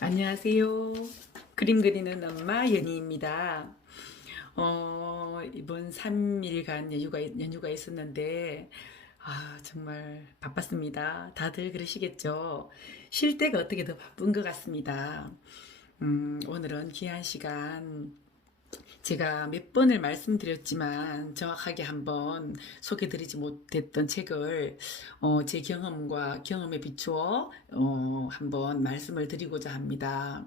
안녕하세요. 그림 그리는 엄마 연희입니다. 이번 3일간 연휴가 있었는데, 정말 바빴습니다. 다들 그러시겠죠? 쉴 때가 어떻게 더 바쁜 것 같습니다. 오늘은 귀한 시간 제가 몇 번을 말씀드렸지만 정확하게 한번 소개드리지 못했던 책을 제 경험에 비추어 한번 말씀을 드리고자 합니다.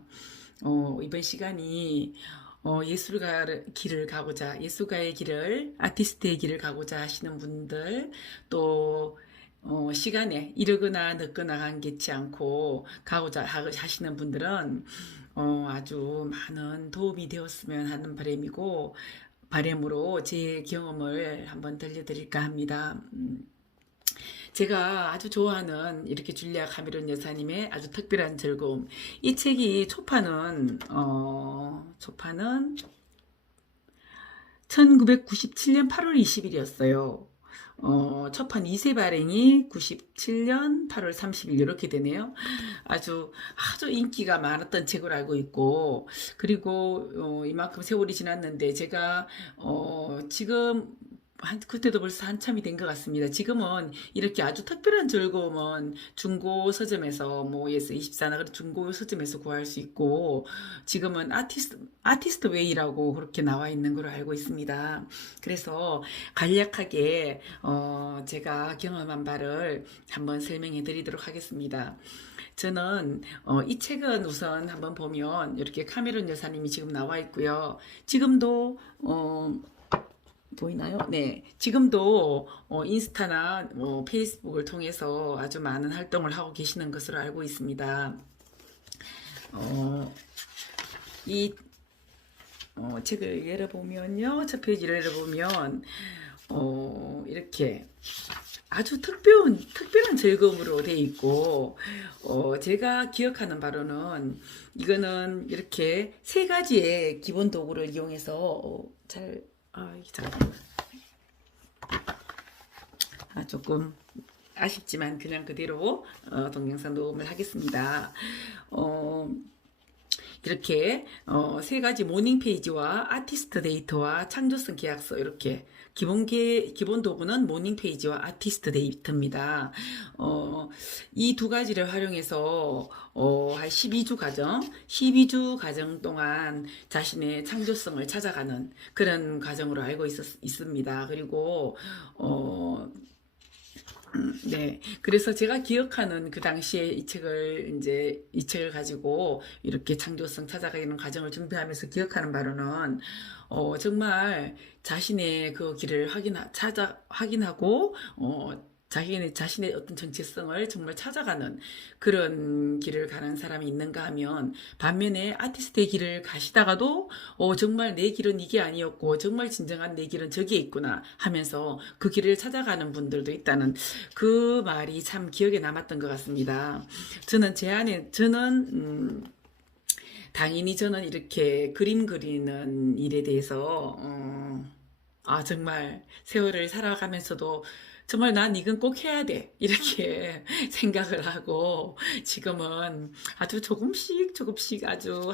이번 시간이 예술가의 길을, 아티스트의 길을 가고자 하시는 분들, 또 시간에 이르거나 늦거나 관계치 않고 가고자 하시는 분들은 아주 많은 도움이 되었으면 하는 바람으로 제 경험을 한번 들려드릴까 합니다. 제가 아주 좋아하는 이렇게 줄리아 카메론 여사님의 아주 특별한 즐거움. 이 책이 초판은 1997년 8월 20일이었어요. 첫판 2세 발행이 97년 8월 30일 이렇게 되네요. 아주 인기가 많았던 책으로 알고 있고, 그리고 이만큼 세월이 지났는데 제가 지금 그때도 벌써 한참이 된 것 같습니다. 지금은 이렇게 아주 특별한 즐거움은 중고 서점에서 예스 24나 그런 중고 서점에서 구할 수 있고, 지금은 아티스트 웨이라고 그렇게 나와 있는 걸로 알고 있습니다. 그래서 간략하게 제가 경험한 바를 한번 설명해 드리도록 하겠습니다. 저는 이 책은 우선 한번 보면 이렇게 카메론 여사님이 지금 나와 있고요. 지금도 보이나요? 네. 지금도 인스타나 페이스북을 통해서 아주 많은 활동을 하고 계시는 것으로 알고 있습니다. 이 책을 열어보면요. 첫 페이지를 열어보면 이렇게 아주 특별한 즐거움으로 되어 있고, 제가 기억하는 바로는 이거는 이렇게 세 가지의 기본 도구를 이용해서 이게 잠깐만. 조금 아쉽지만 그냥 그대로 동영상 녹음을 하겠습니다. 이렇게 세 가지 모닝 페이지와 아티스트 데이터와 창조성 계약서, 이렇게 기본 도구는 모닝 페이지와 아티스트 데이터입니다. 이 두 가지를 활용해서 한 12주 과정 동안 자신의 창조성을 찾아가는 그런 과정으로 알고 있습니다. 그리고 네. 그래서 제가 기억하는 그 당시에 이 책을 가지고 이렇게 창조성 찾아가는 과정을 준비하면서 기억하는 바로는, 정말 자신의 그 길을 확인하고, 자신의 어떤 정체성을 정말 찾아가는 그런 길을 가는 사람이 있는가 하면, 반면에 아티스트의 길을 가시다가도 정말 내 길은 이게 아니었고 정말 진정한 내 길은 저기에 있구나 하면서 그 길을 찾아가는 분들도 있다는 그 말이 참 기억에 남았던 것 같습니다. 당연히 저는 이렇게 그림 그리는 일에 대해서 정말 세월을 살아가면서도 정말 난 이건 꼭 해야 돼 이렇게 생각을 하고, 지금은 아주 조금씩 아주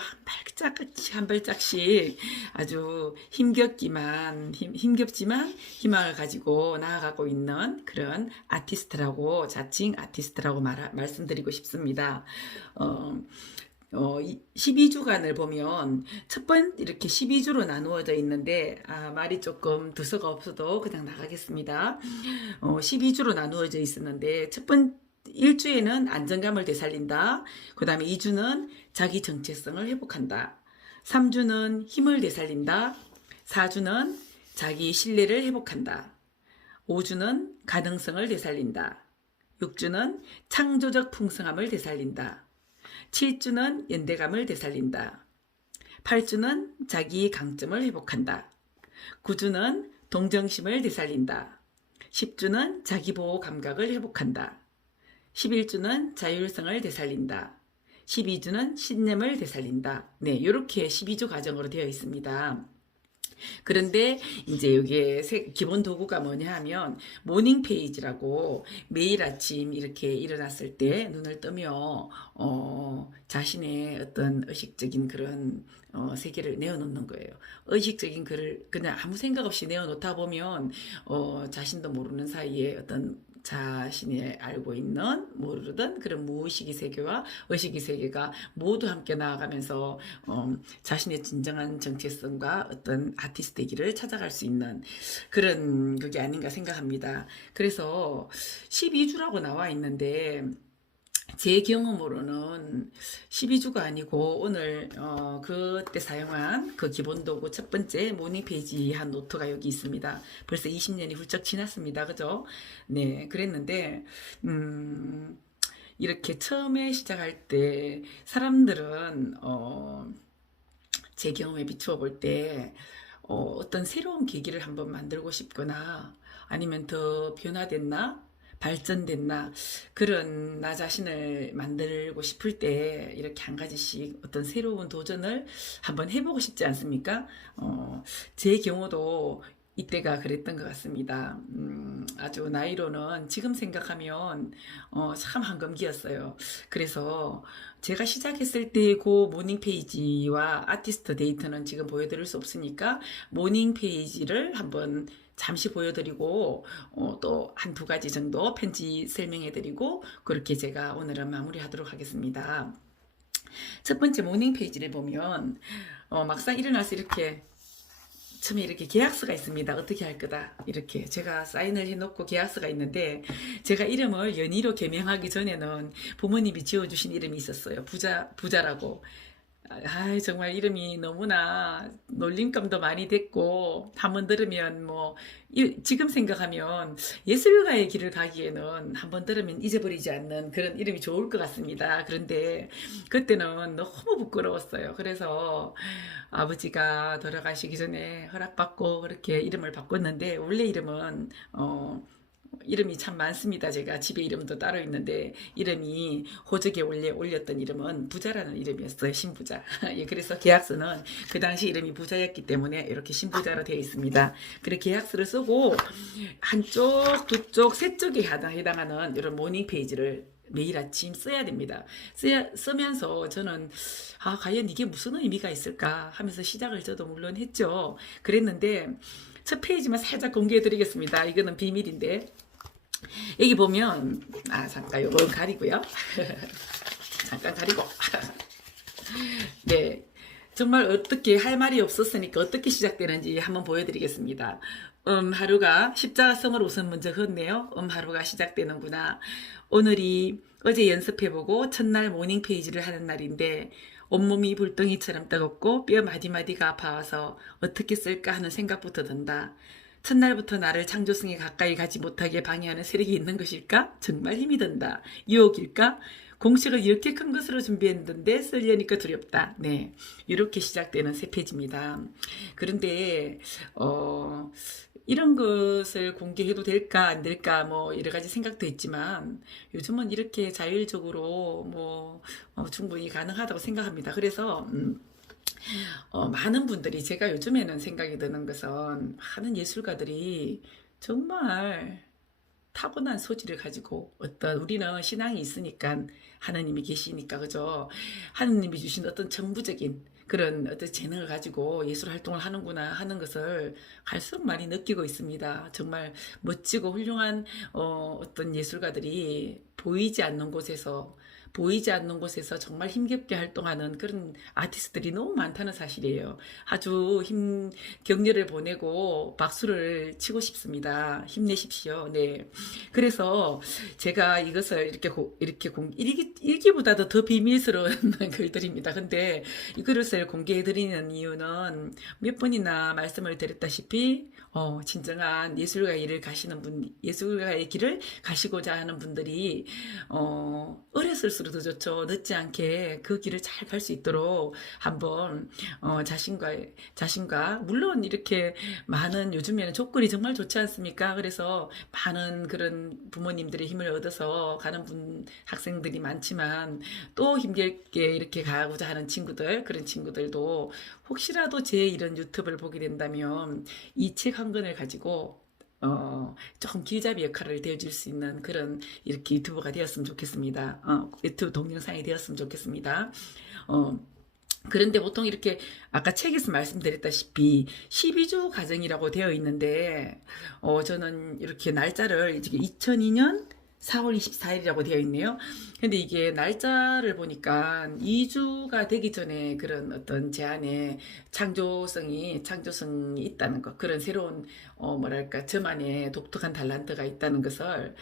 한 발짝씩 아주 힘겹지만 희망을 가지고 나아가고 있는 그런 자칭 아티스트라고 말씀드리고 싶습니다. 12주간을 보면 이렇게 12주로 나누어져 있는데, 말이 조금 두서가 없어도 그냥 나가겠습니다. 12주로 나누어져 있었는데, 1주에는 안정감을 되살린다. 그 다음에 2주는 자기 정체성을 회복한다. 3주는 힘을 되살린다. 4주는 자기 신뢰를 회복한다. 5주는 가능성을 되살린다. 6주는 창조적 풍성함을 되살린다. 7주는 연대감을 되살린다. 8주는 자기 강점을 회복한다. 9주는 동정심을 되살린다. 10주는 자기보호 감각을 회복한다. 11주는 자율성을 되살린다. 12주는 신념을 되살린다. 네, 이렇게 12주 과정으로 되어 있습니다. 그런데 이제 여기에 기본 도구가 뭐냐 하면 모닝 페이지라고, 매일 아침 이렇게 일어났을 때 눈을 뜨며 자신의 어떤 의식적인 그런 세계를 내어놓는 거예요. 의식적인 글을 그냥 아무 생각 없이 내어놓다 보면 자신도 모르는 사이에 어떤 자신이 알고 있는 모르던 그런 무의식의 세계와 의식의 세계가 모두 함께 나아가면서 자신의 진정한 정체성과 어떤 아티스트의 길을 찾아갈 수 있는 그런 그게 아닌가 생각합니다. 그래서 12주라고 나와 있는데 제 경험으로는 12주가 아니고 오늘 그때 사용한 그 기본 도구 첫 번째 모닝 페이지 한 노트가 여기 있습니다. 벌써 20년이 훌쩍 지났습니다. 그죠? 네, 그랬는데 이렇게 처음에 시작할 때 사람들은 제 경험에 비추어 볼 때 어떤 새로운 계기를 한번 만들고 싶거나 아니면 더 변화됐나 발전됐나 그런 나 자신을 만들고 싶을 때 이렇게 한 가지씩 어떤 새로운 도전을 한번 해보고 싶지 않습니까? 제 경우도 이때가 그랬던 것 같습니다. 아주 나이로는 지금 생각하면 참 한검기였어요. 그래서 제가 시작했을 때 그 모닝 페이지와 아티스트 데이터는 지금 보여드릴 수 없으니까 모닝 페이지를 한번 잠시 보여드리고 또 한 두 가지 정도 편지 설명해드리고 그렇게 제가 오늘은 마무리하도록 하겠습니다. 첫 번째 모닝 페이지를 보면 막상 일어나서 이렇게 처음에 이렇게 계약서가 있습니다. 어떻게 할 거다. 이렇게 제가 사인을 해놓고 계약서가 있는데 제가 이름을 연희로 개명하기 전에는 부모님이 지어주신 이름이 있었어요. 부자라고. 정말 이름이 너무나 놀림감도 많이 됐고 한번 들으면 뭐 지금 생각하면 예술가의 길을 가기에는 한번 들으면 잊어버리지 않는 그런 이름이 좋을 것 같습니다. 그런데 그때는 너무 부끄러웠어요. 그래서 아버지가 돌아가시기 전에 허락받고 그렇게 이름을 바꿨는데 원래 이름은 이름이 참 많습니다. 제가 집에 이름도 따로 있는데 이름이 호적에 원래 올렸던 이름은 부자라는 이름이었어요. 신부자. 예, 그래서 계약서는 그 당시 이름이 부자였기 때문에 이렇게 신부자로 되어 있습니다. 그래 계약서를 쓰고 한쪽, 두 쪽, 세 쪽에 해당하는 이런 모닝 페이지를 매일 아침 써야 됩니다. 쓰면서 저는 과연 이게 무슨 의미가 있을까 하면서 시작을 저도 물론 했죠. 그랬는데 첫 페이지만 살짝 공개해 드리겠습니다. 이거는 비밀인데 여기 보면 잠깐 요걸 가리고요. 잠깐 가리고 네, 정말 어떻게 할 말이 없었으니까 어떻게 시작되는지 한번 보여드리겠습니다. 하루가 십자가성을 우선 먼저 긋네요. 하루가 시작되는구나. 오늘이 어제 연습해보고 첫날 모닝 페이지를 하는 날인데 온몸이 불덩이처럼 따갑고 뼈 마디마디가 아파와서 어떻게 쓸까 하는 생각부터 든다. 첫날부터 나를 창조성에 가까이 가지 못하게 방해하는 세력이 있는 것일까? 정말 힘이 든다. 유혹일까? 공식을 이렇게 큰 것으로 준비했는데 쓰려니까 두렵다. 네, 이렇게 시작되는 세 페이지입니다. 그런데 이런 것을 공개해도 될까 안 될까 뭐 여러 가지 생각도 있지만 요즘은 이렇게 자율적으로 뭐 충분히 가능하다고 생각합니다. 그래서 많은 분들이 제가 요즘에는 생각이 드는 것은 많은 예술가들이 정말 타고난 소질을 가지고 어떤 우리는 신앙이 있으니까 하나님이 계시니까 그죠? 하나님이 주신 어떤 천부적인 그런 어떤 재능을 가지고 예술 활동을 하는구나 하는 것을 갈수록 많이 느끼고 있습니다. 정말 멋지고 훌륭한 어떤 예술가들이 보이지 않는 곳에서 정말 힘겹게 활동하는 그런 아티스트들이 너무 많다는 사실이에요. 아주 격려를 보내고 박수를 치고 싶습니다. 힘내십시오. 네. 그래서 제가 이것을 이렇게 일기보다도 더 비밀스러운 글들입니다. 근데 이것을 공개해드리는 이유는 몇 번이나 말씀을 드렸다시피 진정한 예술가의 길을 가시고자 하는 분들이 어렸을수록 더 좋죠. 늦지 않게 그 길을 잘 갈 수 있도록 한번 자신과 물론 이렇게 많은 요즘에는 조건이 정말 좋지 않습니까? 그래서 많은 그런 부모님들의 힘을 얻어서 가는 학생들이 많지만 또 힘겹게 이렇게 가고자 하는 그런 친구들도 혹시라도 제 이런 유튜브를 보게 된다면 이 책 한 권을 가지고 조금 길잡이 역할을 되어줄 수 있는 그런 이렇게 유튜버가 되었으면 좋겠습니다. 유튜브 동영상이 되었으면 좋겠습니다. 어, 그런데 보통 이렇게 아까 책에서 말씀드렸다시피 12주 과정이라고 되어 있는데 저는 이렇게 날짜를 지금 2002년 4월 24일이라고 되어 있네요. 근데 이게 날짜를 보니까 2주가 되기 전에 그런 어떤 제 안에 창조성이 있다는 것, 그런 새로운 뭐랄까 저만의 독특한 달란트가 있다는 것을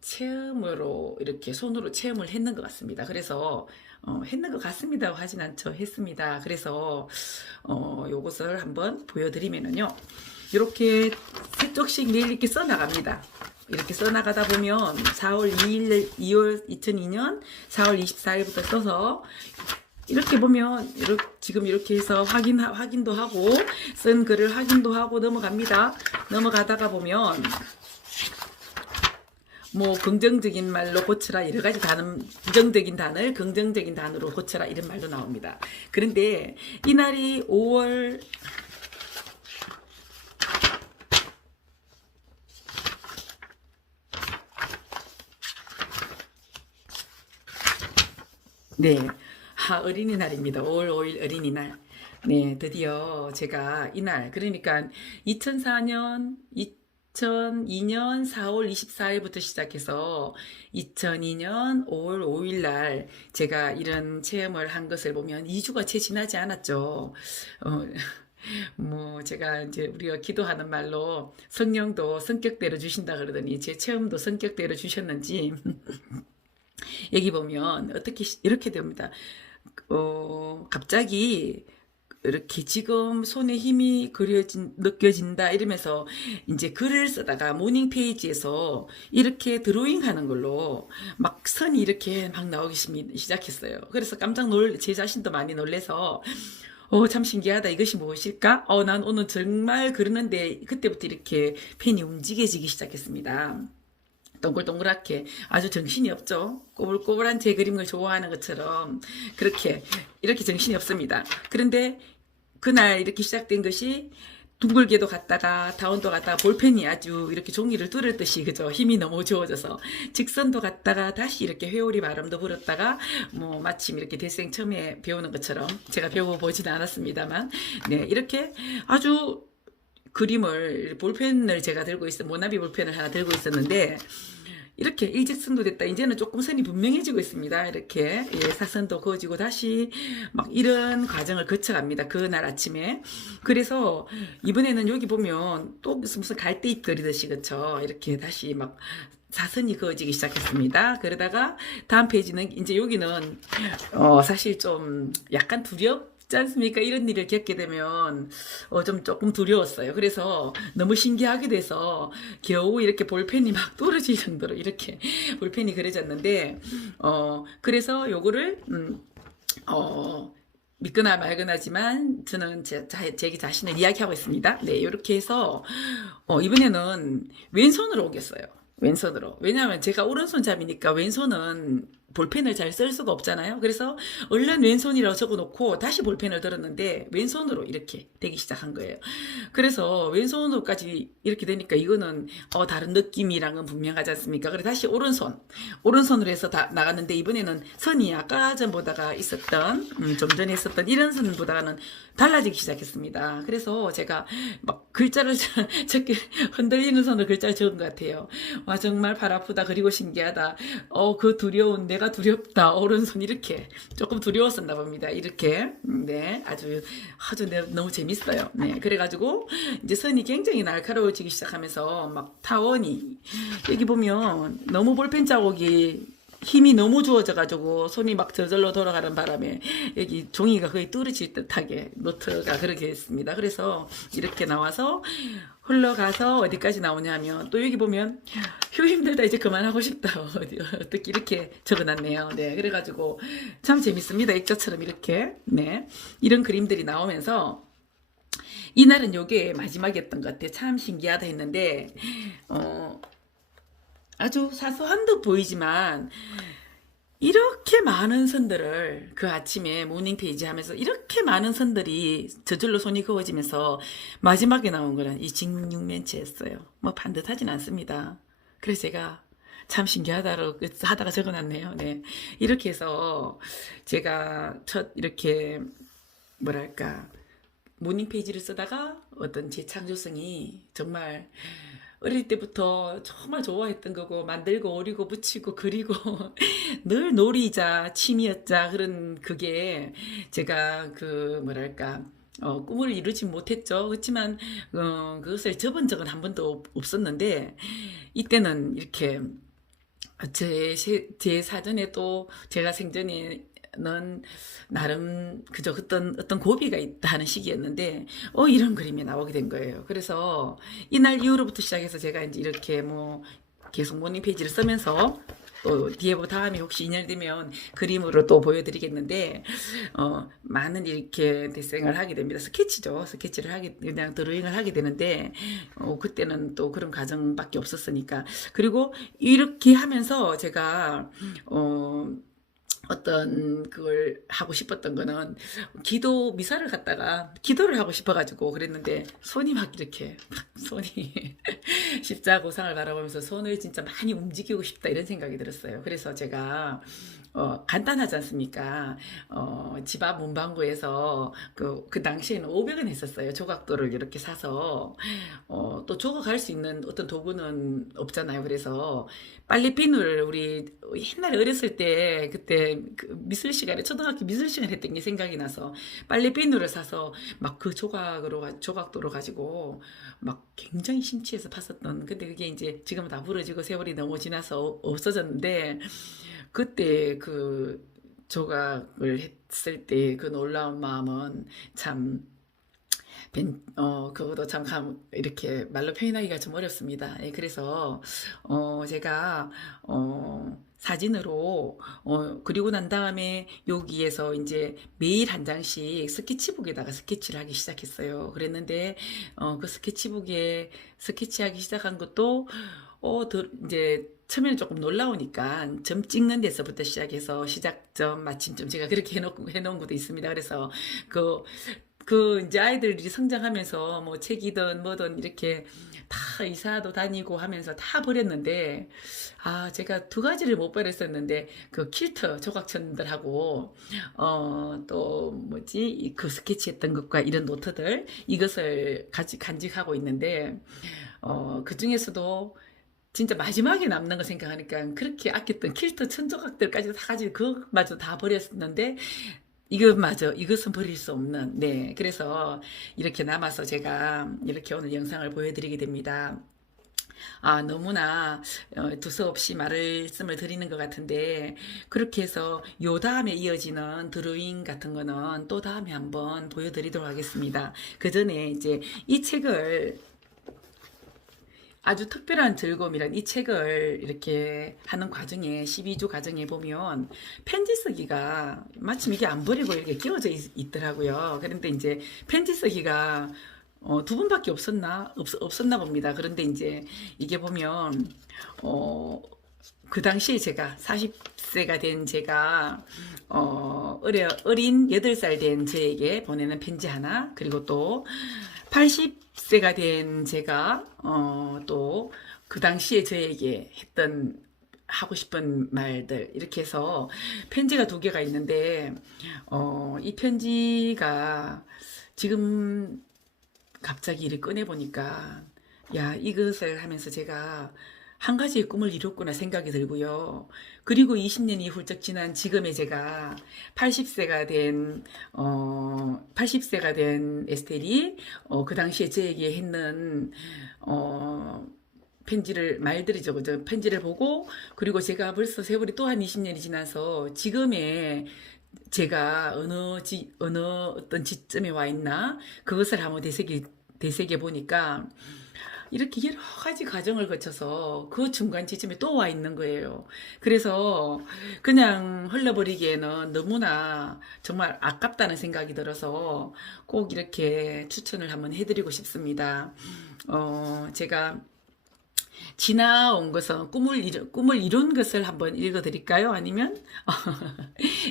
체험으로 이렇게 손으로 체험을 했는 것 같습니다. 그래서 했는 것 같습니다 하진 않죠. 했습니다. 그래서 요것을 한번 보여드리면은요. 이렇게 세 쪽씩 매일 이렇게 써나갑니다. 이렇게 써나가다 보면 4월 2일, 2002년 4월 24일부터 써서 이렇게 보면 지금 이렇게 해서 확인도 하고 쓴 글을 확인도 하고 넘어갑니다. 넘어가다가 보면 뭐 긍정적인 말로 고쳐라 여러 가지 단어, 부정적인 단어를 긍정적인 단어로 고쳐라 이런 말도 나옵니다. 그런데 이날이 5월 네, 어린이날입니다. 5월 5일 어린이날. 네, 드디어 제가 이날, 그러니까 2002년 4월 24일부터 시작해서 2002년 5월 5일 날 제가 이런 체험을 한 것을 보면 2주가 채 지나지 않았죠. 뭐 제가 이제 우리가 기도하는 말로 성령도 성격대로 주신다 그러더니 제 체험도 성격대로 주셨는지 여기 보면 어떻게 이렇게 됩니다. 갑자기 이렇게 지금 손에 힘이 느껴진다 이러면서 이제 글을 쓰다가 모닝 페이지에서 이렇게 드로잉 하는 걸로 막 선이 이렇게 막 나오기 시작했어요. 그래서 제 자신도 많이 놀래서 참 신기하다. 이것이 무엇일까? 난 오늘 정말 그러는데 그때부터 이렇게 펜이 움직여지기 시작했습니다. 동글동글하게 아주 정신이 없죠. 꼬불꼬불한 제 그림을 좋아하는 것처럼 이렇게 정신이 없습니다. 그런데 그날 이렇게 시작된 것이 둥글게도 갔다가 다운도 갔다가 볼펜이 아주 이렇게 종이를 뚫을 듯이 그죠. 힘이 너무 좋아져서 직선도 갔다가 다시 이렇게 회오리 바람도 불었다가 뭐 마침 이렇게 대생 처음에 배우는 것처럼 제가 배워보지는 않았습니다만 네 이렇게 아주 그림을 볼펜을 제가 들고 모나비 볼펜을 하나 들고 있었는데 이렇게 일직선도 됐다. 이제는 조금 선이 분명해지고 있습니다. 이렇게 사선도 그어지고 다시 막 이런 과정을 거쳐갑니다. 그날 아침에. 그래서 이번에는 여기 보면 또 무슨 갈대잎 그리듯이 그쵸. 이렇게 다시 막 사선이 그어지기 시작했습니다. 그러다가 다음 페이지는 이제 여기는 사실 좀 약간 두렵지 않습니까? 이런 일을 겪게 되면 조금 두려웠어요. 그래서 너무 신기하게 돼서 겨우 이렇게 볼펜이 막 떨어질 정도로 이렇게 볼펜이 그려졌는데 그래서 요거를 믿거나 말거나지만 저는 제 자신을 이야기하고 있습니다. 네, 이렇게 해서 이번에는 왼손으로 오겠어요. 왼손으로. 왜냐하면 제가 오른손잡이니까 왼손은 볼펜을 잘 쓸 수가 없잖아요. 그래서 얼른 왼손이라고 적어놓고 다시 볼펜을 들었는데 왼손으로 이렇게 되기 시작한 거예요. 그래서 왼손으로까지 이렇게 되니까 이거는 다른 느낌이랑은 분명하지 않습니까? 그래서 다시 오른손으로 해서 나갔는데 이번에는 선이 아까 전보다가 있었던 좀 전에 있었던 이런 선보다는 달라지기 시작했습니다. 그래서 제가 막 글자를 적게 흔들리는 손으로 글자를 적은 것 같아요. 와 정말 발 아프다 그리고 신기하다. 그 두려운 내가 두렵다. 오른손 이렇게 조금 두려웠었나 봅니다. 이렇게 네 아주 너무 재밌어요. 네 그래가지고 이제 선이 굉장히 날카로워지기 시작하면서 막 타원이 여기 보면 너무 볼펜 자국이 힘이 너무 주어져가지고 손이 막 저절로 돌아가는 바람에 여기 종이가 거의 떨어질 듯하게 노트가 그렇게 했습니다. 그래서 이렇게 나와서 흘러가서 어디까지 나오냐 하면 또 여기 보면 휴 힘들다 이제 그만하고 싶다 어떻게 이렇게 적어놨네요. 네 그래가지고 참 재밌습니다. 액자처럼 이렇게 네 이런 그림들이 나오면서 이날은 요게 마지막이었던 것 같아요. 참 신기하다 했는데 아주 사소한 듯 보이지만 이렇게 많은 선들을 그 아침에 모닝 페이지 하면서 이렇게 많은 선들이 저절로 손이 그어지면서 마지막에 나온 거는 이 직육면체였어요. 뭐 반듯하진 않습니다. 그래서 제가 참 신기하다고 하다가 적어놨네요. 네. 이렇게 해서 제가 첫 이렇게 뭐랄까 모닝 페이지를 쓰다가 어떤 제 창조성이 정말 어릴 때부터 정말 좋아했던 거고 만들고 오리고 붙이고 그리고 늘 놀이자 취미였자 그런 그게 제가 그 뭐랄까 꿈을 이루지 못했죠. 그렇지만 그것을 접은 적은 한 번도 없었는데 이때는 이렇게 제 사전에 또 제가 생전에는 나름 그저 어떤 고비가 있다 하는 시기였는데 이런 그림이 나오게 된 거예요. 그래서 이날 이후로부터 시작해서 제가 이제 이렇게 뭐 계속 모닝 페이지를 쓰면서 또 뒤에 다음에 혹시 인연이 되면 그림으로 또 보여드리겠는데 많은 이렇게 데생을 하게 됩니다. 스케치죠. 스케치를 하게 그냥 드로잉을 하게 되는데 그때는 또 그런 과정밖에 없었으니까 그리고 이렇게 하면서 제가 어떤 그걸 하고 싶었던 거는 기도 미사를 갖다가 기도를 하고 싶어가지고 그랬는데 손이 막 이렇게 손이 십자가 고상을 바라보면서 손을 진짜 많이 움직이고 싶다 이런 생각이 들었어요. 그래서 제가 간단하지 않습니까? 집 앞 문방구에서 그 당시에는 500원 했었어요. 조각도를 이렇게 사서 또 조각할 수 있는 어떤 도구는 없잖아요. 그래서 빨래비누를 우리 옛날에 어렸을 때 그때 그 미술 시간에 초등학교 미술 시간 했던 게 생각이 나서 빨래비누를 사서 막 그 조각도로 가지고 막 굉장히 심취해서 팠었던 근데 그게 이제 지금은 다 부러지고 세월이 너무 지나서 없어졌는데 그때 그 조각을 했을 때 그 놀라운 마음은 참 그것도 참 이렇게 말로 표현하기가 좀 어렵습니다. 예, 그래서 제가 사진으로 그리고 난 다음에 여기에서 이제 매일 한 장씩 스케치북에다가 스케치를 하기 시작했어요. 그랬는데 그 스케치북에 스케치하기 시작한 것도 이제 처음에는 조금 놀라우니까 점 찍는 데서부터 시작해서 시작점, 마침점 제가 그렇게 해놓은 것도 있습니다. 그래서 이제 아이들이 성장하면서 뭐 책이든 뭐든 이렇게 다 이사도 다니고 하면서 다 버렸는데, 제가 두 가지를 못 버렸었는데, 그 퀼터 조각천들하고, 또 뭐지, 그 스케치 했던 것과 이런 노트들, 이것을 간직하고 있는데, 그 중에서도 진짜 마지막에 남는 거 생각하니까 그렇게 아꼈던 퀼터 천조각들까지 다 가지고 그것마저 다 버렸었는데 이것은 버릴 수 없는, 네. 그래서 이렇게 남아서 제가 이렇게 오늘 영상을 보여드리게 됩니다. 너무나 두서없이 말씀을 드리는 것 같은데 그렇게 해서 요 다음에 이어지는 드로잉 같은 거는 또 다음에 한번 보여드리도록 하겠습니다. 그 전에 이제 이 책을 아주 특별한 즐거움이란 이 책을 이렇게 하는 과정에 12주 과정에 보면 편지 쓰기가 마침 이게 안 버리고 이렇게 끼워져 있더라고요. 그런데 이제 편지 쓰기가 두 번밖에 없었나 봅니다. 그런데 이제 이게 보면 그 당시에 제가 40세가 된 제가 어린 8살 된 제에게 보내는 편지 하나 그리고 또 80세가 된 제가 또 그 당시에 저에게 했던 하고 싶은 말들 이렇게 해서 편지가 두 개가 있는데 이 편지가 지금 갑자기 이를 꺼내 보니까 야 이것을 하면서 제가 한 가지의 꿈을 이뤘구나 생각이 들고요. 그리고 20년이 훌쩍 지난 지금의 제가 80세가 된 에스텔이 그 당시에 저에게 했는 말들이죠. 그죠? 편지를 보고 그리고 제가 벌써 세월이 또 한 20년이 지나서 지금의 제가 어느 어떤 지점에 와 있나 그것을 한번 되새겨 보니까 이렇게 여러 가지 과정을 거쳐서 그 중간 지점에 또 와 있는 거예요. 그래서 그냥 흘려버리기에는 너무나 정말 아깝다는 생각이 들어서 꼭 이렇게 추천을 한번 해드리고 싶습니다. 제가 지나온 것은 꿈을 이룬 것을 한번 읽어드릴까요? 아니면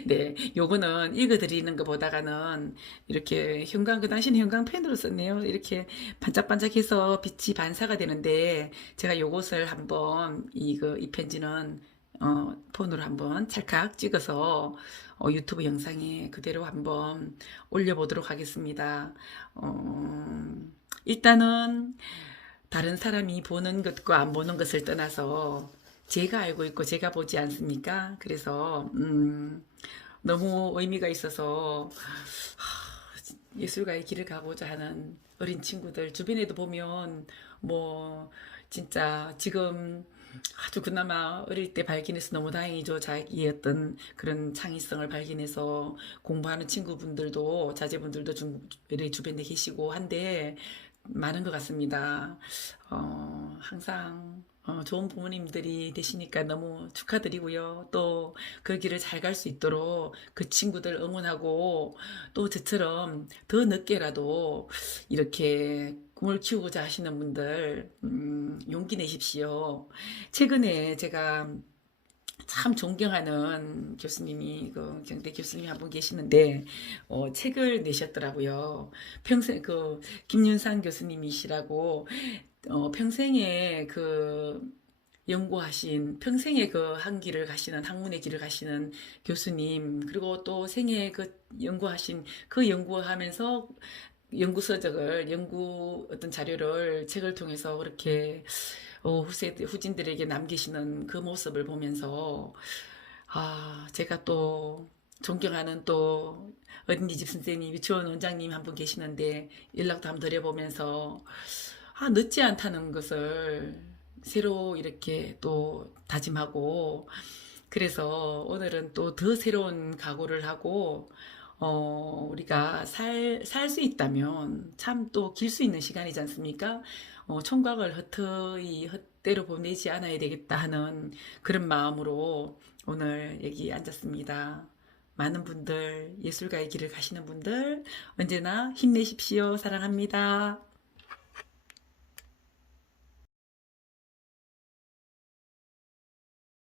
네, 요거는 읽어드리는 것보다가는 이렇게 형광, 그 당시는 형광펜으로 썼네요. 이렇게 반짝반짝해서 빛이 반사가 되는데 제가 요것을 한번 이 편지는 폰으로 한번 찰칵 찍어서 유튜브 영상에 그대로 한번 올려보도록 하겠습니다. 일단은 다른 사람이 보는 것과 안 보는 것을 떠나서 제가 알고 있고 제가 보지 않습니까? 그래서 너무 의미가 있어서 예술가의 길을 가고자 하는 어린 친구들 주변에도 보면 뭐 진짜 지금 아주 그나마 어릴 때 발견해서 너무 다행이죠. 자기의 어떤 그런 창의성을 발견해서 공부하는 친구분들도 자제분들도 우리 주변에 계시고 한데 많은 것 같습니다. 항상 좋은 부모님들이 되시니까 너무 축하드리고요. 또 그 길을 잘 갈 수 있도록 그 친구들 응원하고 또 저처럼 더 늦게라도 이렇게 꿈을 키우고자 하시는 분들 용기 내십시오. 최근에 제가 참 존경하는 교수님이 그 경대 교수님이 한 분 계시는데 책을 내셨더라고요. 평생 그 김윤상 교수님이시라고 평생에 그 연구하신 평생의 그 한 길을 가시는 학문의 길을 가시는 교수님 그리고 또 생애 그 연구하신 그 연구하면서 연구서적을 연구 어떤 자료를 책을 통해서 그렇게 후진들에게 남기시는 그 모습을 보면서 제가 또 존경하는 또 어린이집 선생님, 유치원 원장님 한 분 계시는데 연락도 한번 드려보면서 늦지 않다는 것을 새로 이렇게 또 다짐하고 그래서 오늘은 또 더 새로운 각오를 하고 우리가 살 수 있다면 참 또 길 수 있는 시간이지 않습니까? 총각을 헛되로 보내지 않아야 되겠다 하는 그런 마음으로 오늘 여기 앉았습니다. 많은 분들, 예술가의 길을 가시는 분들 언제나 힘내십시오. 사랑합니다.